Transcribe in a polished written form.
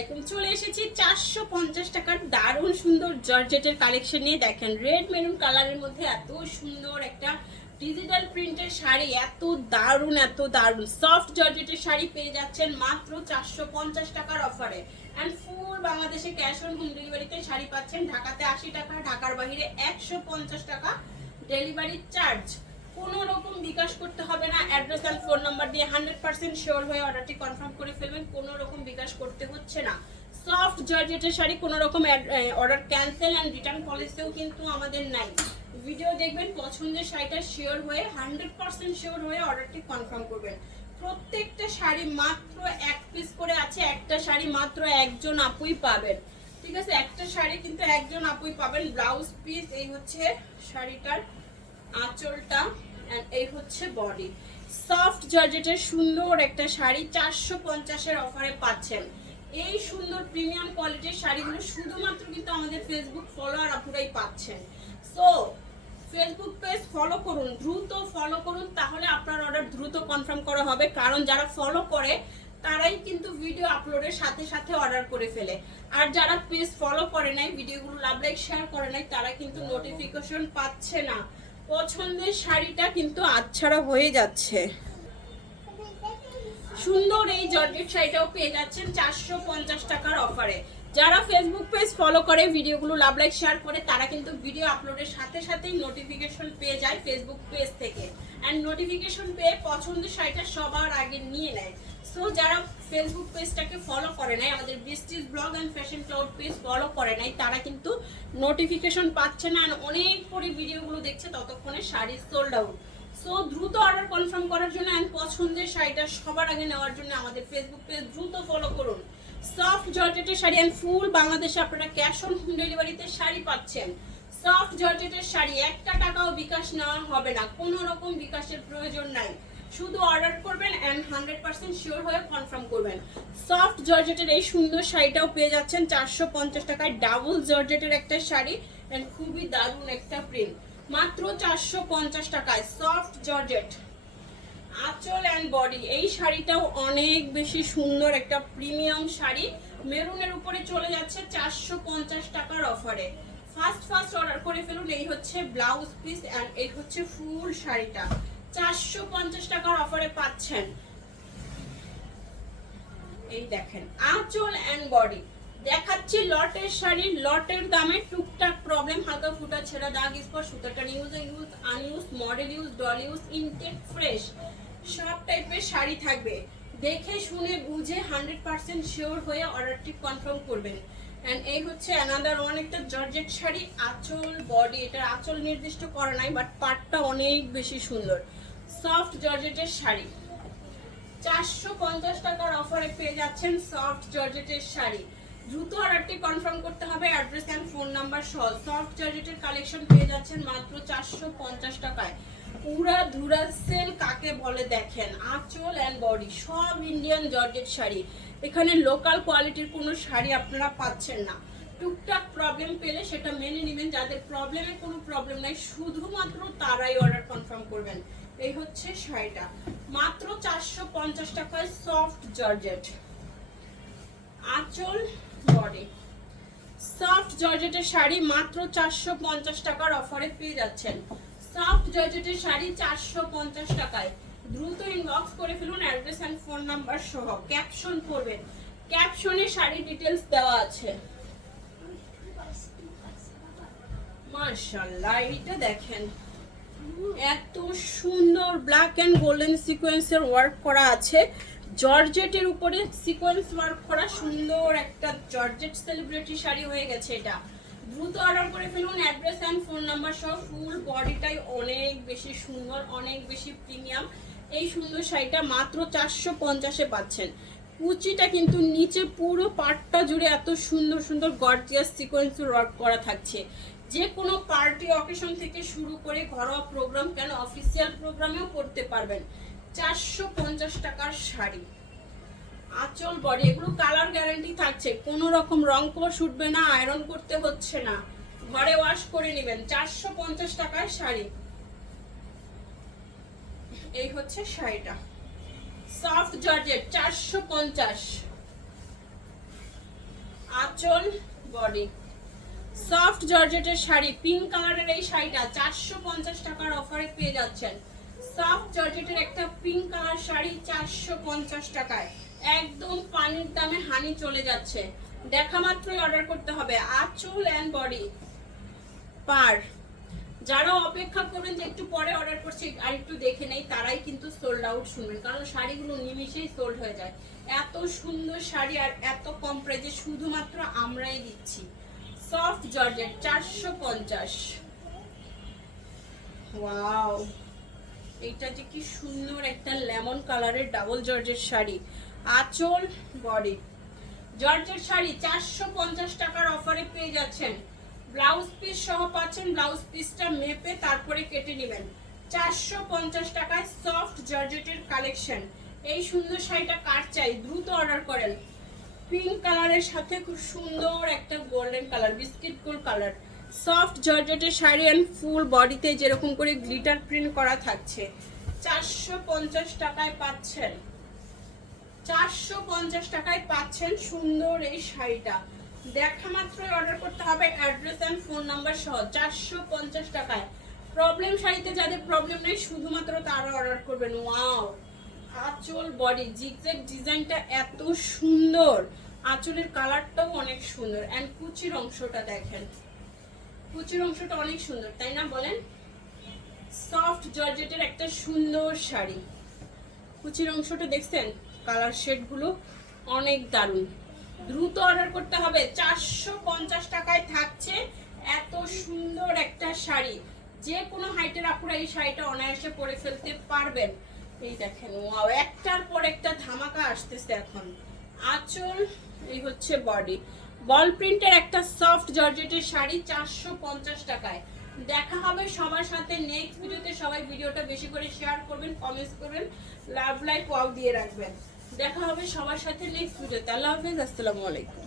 আলাইকুম। চলে এসেছি 450 টাকার দারুণ সুন্দর জর্জেটের কালেকশন নিয়ে। দেখেন রেড মেরুন কালারের মধ্যে এত সুন্দর একটা ডিজিটাল প্রিন্টের শাড়ি, এত দারুণ সফট জর্জেটের শাড়ি পেয়ে যাচ্ছেন মাত্র 450 টাকার অফারে। অ্যান্ড ফুল বাংলাদেশে ক্যাশ অন হোম ডেলিভারিতে শাড়ি পাচ্ছেন। ঢাকাতে 80 টাকা, ঢাকার বাইরে 150 টাকা ডেলিভারি চার্জ। কোনো রকম বিকাশ করতে হবে না। অ্যাড্রেস এন্ড ফোন নাম্বার দিয়ে 100% শিওর হয়ে অর্ডারটি কনফার্ম করে ফেলবেন। কোনো রকম বিকাশ করতে হচ্ছে না। সফট জর্জেটের শাড়ি, কোনো রকম অর্ডার ক্যান্সেল অ্যান্ড রিটার্ন পলিসিও কিন্তু আমাদের নাই। ভিডিও দেখবেন, পছন্দের শাড়িটা শিওর হয়ে 100% শিওর হয়ে অর্ডারটি কনফার্ম করবেন। প্রত্যেকটা শাড়ি মাত্র এক পিস করে আছে। একটা শাড়ি মাত্র একজন আপুই পাবেন, ঠিক আছে? একটা শাড়ি কিন্তু একজন আপুই পাবেন। ব্লাউজ পিস, এই হচ্ছে শাড়িটার আঁচলটা, এন্ড এই হচ্ছে বডি। সফট জর্জেটের সুন্দর একটা শাড়ি 450 এর অফারে পাচ্ছেন। এই সুন্দর প্রিমিয়াম কোয়ালিটির শাড়িগুলো শুধুমাত্র কিন্তু আমাদের ফেসবুক ফলোয়ার আপুরাই পাচ্ছেন। সো ফেসবুক পেজ ফলো করুন, দ্রুত ফলো করুন, তাহলে আপনার অর্ডার দ্রুত কনফার্ম করা হবে। কারণ যারা ফলো করে তারাই কিন্তু ভিডিও আপলোডের সাথে সাথে অর্ডার করে ফেলে। আর যারা পেজ ফলো করে নাই, ভিডিওগুলো লাভ লাইক শেয়ার করে নাই, তারা কিন্তু নোটিফিকেশন পাচ্ছে না। পছন্দের শাড়িটা কিন্তু আচ্ছাড়া হয়ে যাচ্ছে। সুন্দর এই জর্জেট শাড়িটাও পেয়ে যাচ্ছেন 450 টাকার অফারে। যারা ফেসবুক পেজ ফলো করে, ভিডিওগুলো লাভ লাইক শেয়ার করে, তারা কিন্তু ভিডিও আপলোডের সাথে সাথেই নোটিফিকেশন পেয়ে যায় ফেসবুক পেজ থেকে। অ্যান্ড নোটিফিকেশন পেয়ে পছন্দের শাড়িটা সবার আগে নিয়ে নেয়। সো যারা ফেসবুক পেজটাকে ফলো করে নাই, আমাদের বৃষ্টিস blog and fashion cloud page follow করে নাই, তারা কিন্তু নোটিফিকেশন পাচ্ছে না। আর অনেক পরে ভিডিওগুলো দেখছে, ততক্ষণে শাড়ি সোল্ড আউট। সো দ্রুত অর্ডার কনফার্ম করার জন্য অ্যান্ড পছন্দের শাড়িটা সবার আগে নেওয়ার জন্য আমাদের ফেসবুক পেজ দ্রুত ফলো করুন। সফট জর্জেটের শাড়ি অ্যান্ড ফুল বাংলাদেশে আপনারা ক্যাশ অন হোম ডেলিভারিতে শাড়ি পাচ্ছেন। সফট জর্জেটের শাড়ি, একটা টাকাও বিকাশ নেওয়া হবে না, কোনো রকম বিকাশের প্রয়োজন নাই। শুধু অর্ডার করবেন অ্যান্ড 100% শিওর হয়ে কনফার্ম করবেন। সফট জর্জেটের এই সুন্দর শাড়িটাও পেয়ে যাচ্ছেন 450 টাকায়। ডাবল জর্জেটের একটা শাড়ি অ্যান্ড খুবই দারুণ একটা প্রিন্ট, মাত্র 450 টাকায়। সফট জর্জেট, আঁচল অ্যান্ড বডি। এই শাড়িটাও অনেক বেশি সুন্দর একটা প্রিমিয়াম শাড়ি, মেরুনের উপরে চলে যাচ্ছে 450 টাকার অফারে। ফার্স্ট অর্ডার করে ফেলুন। এই হচ্ছে ব্লাউজ পিস অ্যান্ড এই হচ্ছে ফুল শাড়িটা 450 টাকার অফারে পাচ্ছেন। এই দেখেন আঁচল অ্যান্ড বডি। দেখাচ্ছি লটের শাড়ি, লটের দামে টুকটাক প্রবলেম, হালকা ফুটা ছেঁড়া দাগ স্পট, সুতাটা use unused, model use, doll use, intact fresh, সব টাইপের শাড়ি থাকবে। দেখে শুনে বুঝে 100% শিওর হয়ে অর্ডারটি কনফার্ম করবেন। অ্যান্ড এই হচ্ছে অ্যানাদার ওয়ান একটা জর্জেট শাড়ি, আঁচল বডি। এটার আঁচল নির্দিষ্ট করা নাই, বাট পাটটা অনেক বেশি সুন্দর। সফট জর্জেটের শাড়ি 450 টাকার অফারে পেয়ে যাচ্ছেন সফট জর্জেটের শাড়ি। দ্রুত অর্ডারটি কনফার্ম করতে হবে, অ্যাড্রেস এন্ড ফোন নাম্বার সহ। সফট জর্জেটের কালেকশন পেয়ে যাচ্ছেন মাত্র 450 টাকায়। পুরা ধুরা সেল কাকে বলে দেখেন, আঁচল এন্ড বডি সব ইন্ডিয়ান জর্জেট শাড়ি। এখানে লোকাল কোয়ালিটির কোনো শাড়ি আপনারা পাচ্ছেন না। টুকটাক প্রবলেম পেলে সেটা মেনে নেবেন। যাদের প্রবলেমে কোনো প্রবলেম নাই, শুধুমাত্র তারাই অর্ডার কনফার্ম করবেন। এই হচ্ছে শাড়িটা, মাত্র 450 টাকায় সফট জর্জেট, আঁচল বডি। সফট জর্জেটের শাড়ি মাত্র 450 টাকার অফারে পেয়ে যাচ্ছেন। সফট জর্জেটের শাড়ি 450 টাকায়। দ্রুত ইনবক্স করে ফেলুন, অ্যাড্রেস এন্ড ফোন নাম্বার সহ। ক্যাপশন করবেন, ক্যাপশনে শাড়ি ডিটেলস দেওয়া আছে। মাশাআল্লাহ, এটা দেখেন এত সুন্দর ব্ল্যাক এন্ড গোল্ডেন সিকোয়েন্সের ওয়ার্ক করা আছে। জর্জেটের উপরে সিকোয়েন্স ওয়ার্ক করা সুন্দর একটা জর্জেট সেলিব্রিটি শাড়ি হয়ে গেছে এটা। দ্রুত অর্ডার করে ফেলুন, অ্যাড্রেস অ্যান্ড ফোন নাম্বার সহ। ফুল বডিটাই অনেক বেশি সুন্দর, অনেক বেশি প্রিমিয়াম। এই সুন্দর শাড়িটা মাত্র 450-এ পাচ্ছেন। কুচিটা কিন্তু নিচে পুরো পাটটা জুড়ে এত সুন্দর সুন্দর গর্জিয়াস সিকোয়েন্সের ওয়ার্ক করা থাকছে। যে কোনো পার্টি অকেশন থেকে শুরু করে ঘরোয়া প্রোগ্রাম, কেন অফিসিয়াল প্রোগ্রামেও করতে পারবেন। 450 টাকার শাড়ি, আঁচল বডি। এগুলো কালার গ্যারান্টি থাকছে, কোনো রকম রং কোষ উঠবে না, আয়রন করতে হচ্ছে না, ঘরে ওয়াশ করে নেবেন। 450 টাকার শাড়ি। এই হচ্ছে শাড়িটা, সফট জর্জেট 450। আঁচল, বডি। সফট জর্জেটের শাড়ি, পিঙ্ক কালারের এই শাড়িটা 450 টাকার অফারে পেয়ে যাচ্ছেন। সফট জর্জেটের একটা পিঙ্ক কালার শাড়ি 450 টাকায়, একদম পানির দামে হানি চলে যাচ্ছে। দেখা মাত্রই অর্ডার করতে হবে। আঁচল এন্ড বডি পার। যারা অপেক্ষা করবেন যে একটু পরে অর্ডার করছি আর একটু দেখে নেই, তারাই কিন্তু সোল্ড আউট শুনবেন, কারণ শাড়িগুলো নিমিশেই সোল্ড হয়ে যায়। এত সুন্দর শাড়ি আর এত কম প্রাইসে শুধুমাত্র আমরাই দিচ্ছি। Soft georgette 450। ওয়াও, এইটা যে কি সুন্দর একটা লেমন কালারের ডাবল জর্জেট শাড়ি। আঁচল, বডি। জর্জেট শাড়ি 450 টাকার অফারে পেয়ে যাচ্ছেন। ব্লাউজ পিস সহ পাচ্ছেন, ব্লাউজ পিসটা মেপে তারপরে কেটে নেবেন। 450 টাকায় সফট জর্জেটের কালেকশন। এই সুন্দর শাড়িটা কার চাই দ্রুত অর্ডার করেন। পিঙ্ক কালারের সাথে খুব সুন্দর একটা golden colour, biscuit gold colour. Soft জর্জেটের শাড়ি অ্যান্ড ফুল বডিতে যেরকম করে গ্লিটার প্রিন্ট করা থাকছে। 450 টাকায় পাচ্ছেন, 450 টাকায় পাচ্ছেন সুন্দর এই শাড়িটা। দেখা মাত্রই অর্ডার করতে হবে, অ্যাড্রেস এন্ড ফোন নাম্বার সহ। 450 টাকায়। প্রবলেম শাড়িতে যাদের প্রবলেম নেই শুধুমাত্র তারা অর্ডার করবেন। ওয়াও, আঁচল, বডি, জিগজ্যাগ ডিজাইনটা এত সুন্দর, আঁচলের কালারটাও অনেক সুন্দর, এন্ড কুচির অংশটা দেখেন, কুচির অংশটা অনেক সুন্দর, তাই না বলেন? সফট জর্জেটের একটা সুন্দর শাড়ি, কুচির অংশটা দেখছেন, কালার শেডগুলো অনেক দারুণ। দ্রুত অর্ডার করতে হবে। 450 টাকায় থাকছে এত সুন্দর একটা শাড়ি। যে কোনো হাইটের আপুরা এই শাড়িটা অনায়াসে পরে ফেলতে পারবেন। এই দেখেন, ওয়াও, একটার পর একটা ধামাকা আসতেছে এখন। আঁচল, এই হচ্ছে বডি। বল প্রিন্টের একটা সফট জর্জেটের শাড়ি 450 টাকায়। দেখা হবে সবার সাথে নেক্সট ভিডিওতে। সবাই ভিডিওটা বেশি করে শেয়ার করবেন, কমেন্টস করবেন, লাভ লাইক ওয়াও দিয়ে রাখবেন। দেখা হবে সবার সাথে নেক্সট ভিডিওতে। আল্লাহ হাফেজ, আসসালামু আলাইকুম।